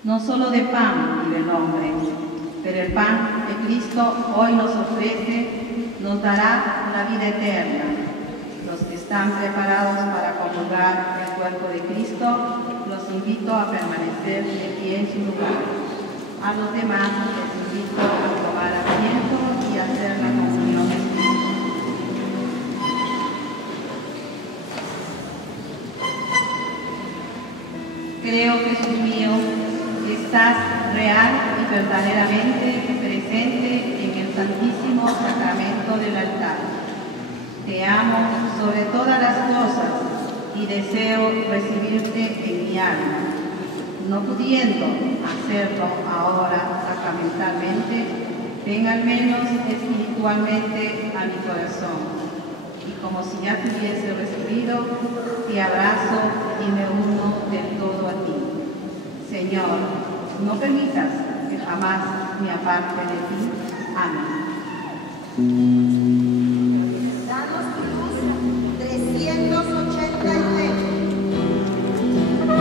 No solo de pan vive el hombre, pero el pan que Cristo hoy nos ofrece nos dará la vida eterna. Los que están preparados para comulgar el cuerpo de Cristo, los invito a permanecer de pie en su lugar. A los demás les invito a tomar asiento y hacer la comunión espiritual. Creo, Jesús mío, que estás real y verdaderamente presente en el Santísimo Sacramento del altar. Te amo sobre todas las cosas y deseo recibirte en mi alma. No pudiendo hacerlo ahora sacramentalmente, ven al menos espiritualmente a mi corazón. Y como si ya te hubiese recibido, te abrazo y me uno del todo a ti. Señor, no permitas que jamás me aparte de ti. Amén. Danos tu luz, 389. Oh,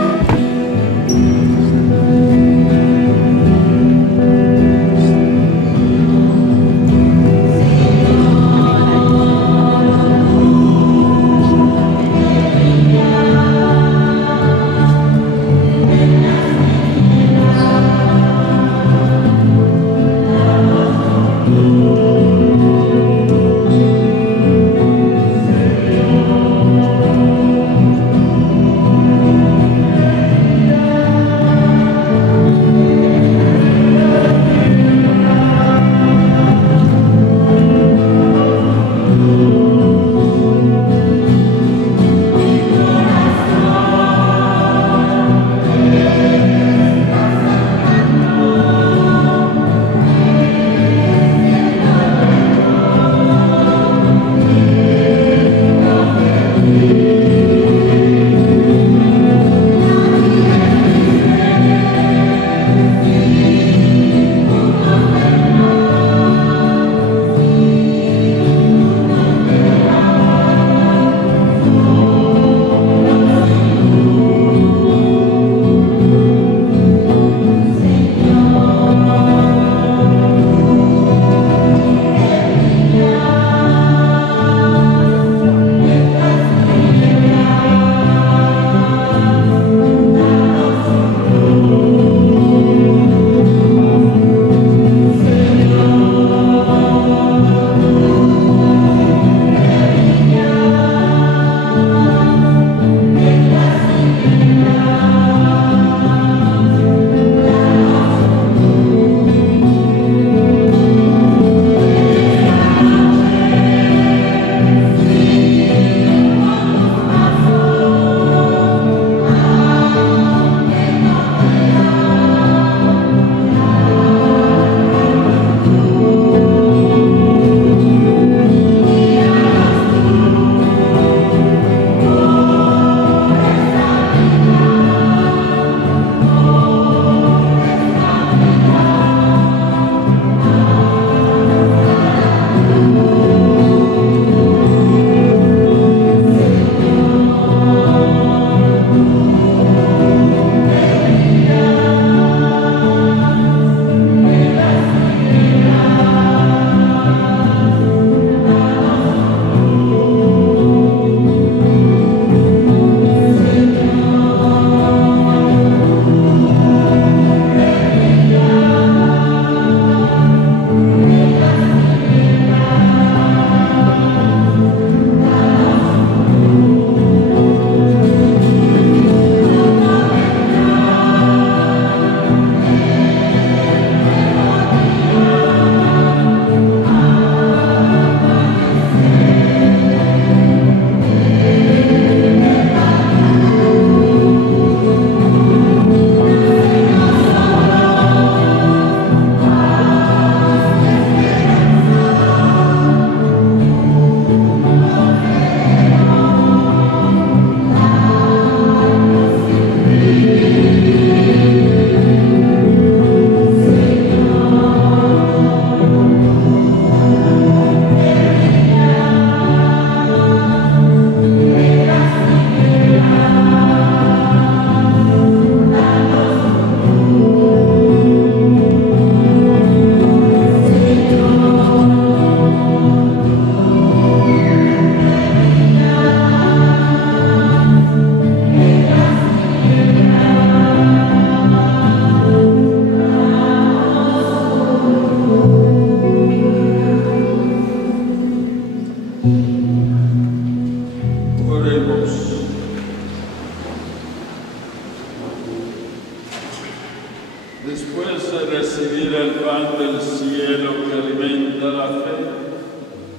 de recibir el pan del cielo que alimenta la fe,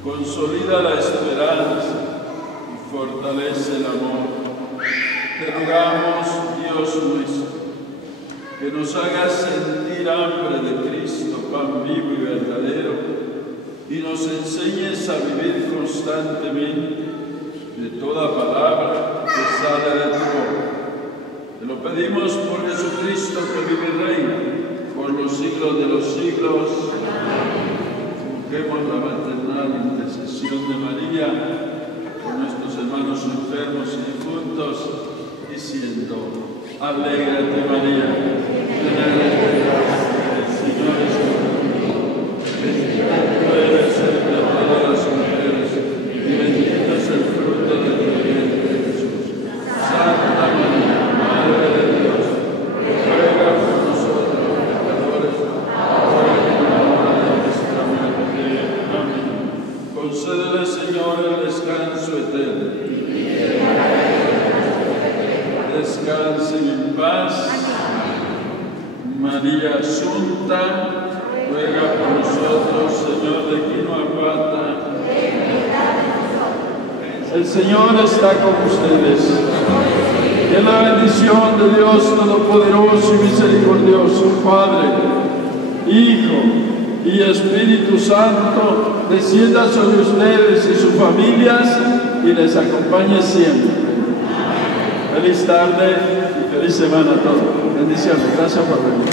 consolida la esperanza y fortalece el amor. Te rogamos, Dios nuestro, que nos hagas sentir hambre de Cristo, pan vivo y verdadero, y nos enseñes a vivir constantemente de toda palabra que sale de tu boca. Te lo pedimos por Jesucristo, que vive y reina por los siglos de los siglos. Invoquemos la maternal intercesión de María por nuestros hermanos enfermos y difuntos, diciendo: Alégrate, María, llena eres de gracia, el Señor es contigo. Bendita tú eres entre todas las mujeres, y bendito es el fruto de tu vientre, Jesús. Santa María, Madre de Dios, ruega por nosotros pecadores, ahora y en la hora de nuestra muerte. Amén. Concédele, Señor, el descanso eterno. Descansen en paz. María Asunta, ruega por nosotros, Señor de Quinoapata. El Señor está con ustedes. Que la bendición de Dios Todopoderoso y Misericordioso, Padre, Hijo y Espíritu Santo, descienda sobre ustedes y sus familias y les acompañe siempre. Feliz tarde y feliz semana a todos. Bendiciones. Gracias por venir.